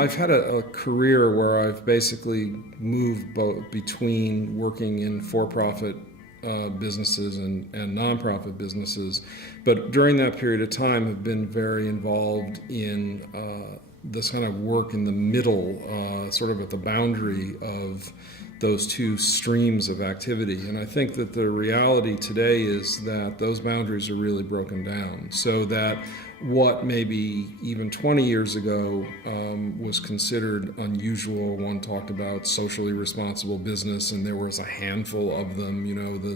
I've had a career where I've basically moved between working in for-profit businesses and nonprofit businesses, but during that period of time have been very involved in this kind of work in the middle, sort of at the boundary of those two streams of activity. And I think that the reality today is that those boundaries are really broken down, so that what maybe even 20 years ago was considered unusual. One talked about socially responsible business, and there was a handful of them,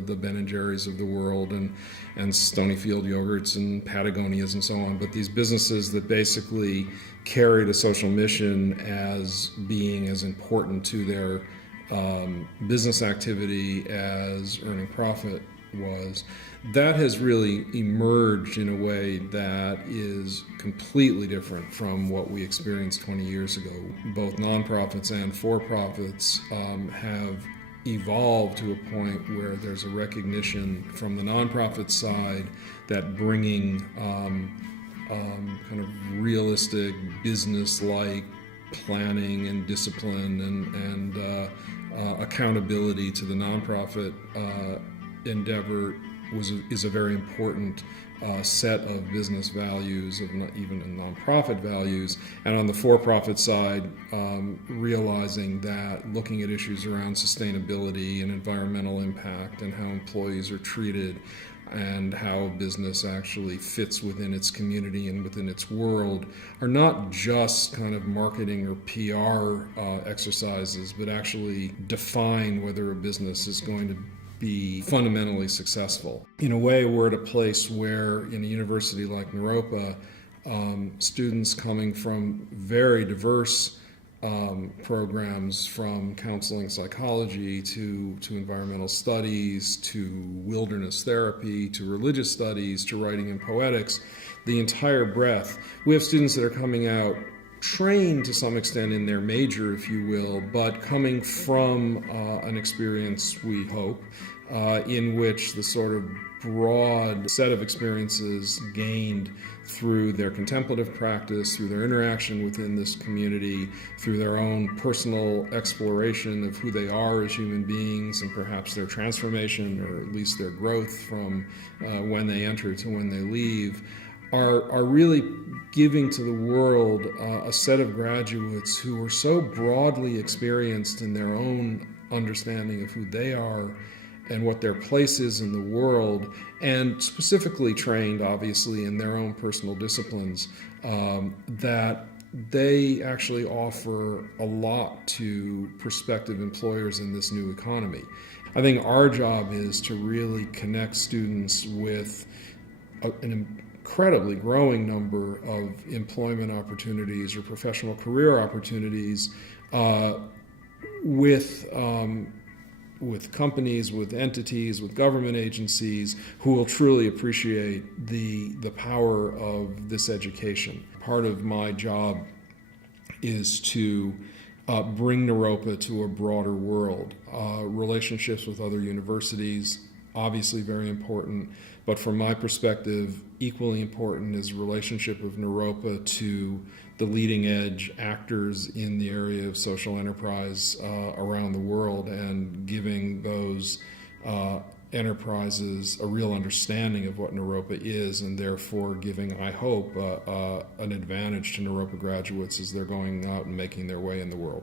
the Ben & Jerry's of the world and Stonyfield Yogurts and Patagonias and so on. But these businesses that basically carried a social mission as being as important to their business activity as earning profit was, that has really emerged in a way that is completely different from what we experienced 20 years ago. Both nonprofits and for-profits have evolved to a point where there's a recognition from the nonprofit side that bringing kind of realistic, business-like planning and discipline and accountability to the nonprofit endeavor is a very important set of business values, even in nonprofit values. And on the for-profit side, realizing that looking at issues around sustainability and environmental impact and how employees are treated and how business actually fits within its community and within its world are not just kind of marketing or PR exercises, but actually define whether a business is going to be fundamentally successful. In a way, we're at a place where in a university like Naropa, students coming from very diverse programs, from counseling psychology to environmental studies, to wilderness therapy, to religious studies, to writing and poetics, the entire breadth. We have students that are coming out trained to some extent in their major, if you will, but coming from an experience, we hope, in which the sort of broad set of experiences gained through their contemplative practice, through their interaction within this community, through their own personal exploration of who they are as human beings and perhaps their transformation, or at least their growth from when they enter to when they leave, are really giving to the world a set of graduates who are so broadly experienced in their own understanding of who they are and what their place is in the world, and specifically trained, obviously, in their own personal disciplines, that they actually offer a lot to prospective employers in this new economy. I think our job is to really connect students with an incredibly growing number of employment opportunities or professional career opportunities with companies, with entities, with government agencies who will truly appreciate the power of this education. Part of my job is to bring Naropa to a broader world. Relationships with other universities, obviously very important, but from my perspective, equally important is the relationship of Naropa to the leading edge actors in the area of social enterprise around the world, and giving those enterprises a real understanding of what Naropa is, and therefore giving, I hope, an advantage to Naropa graduates as they're going out and making their way in the world.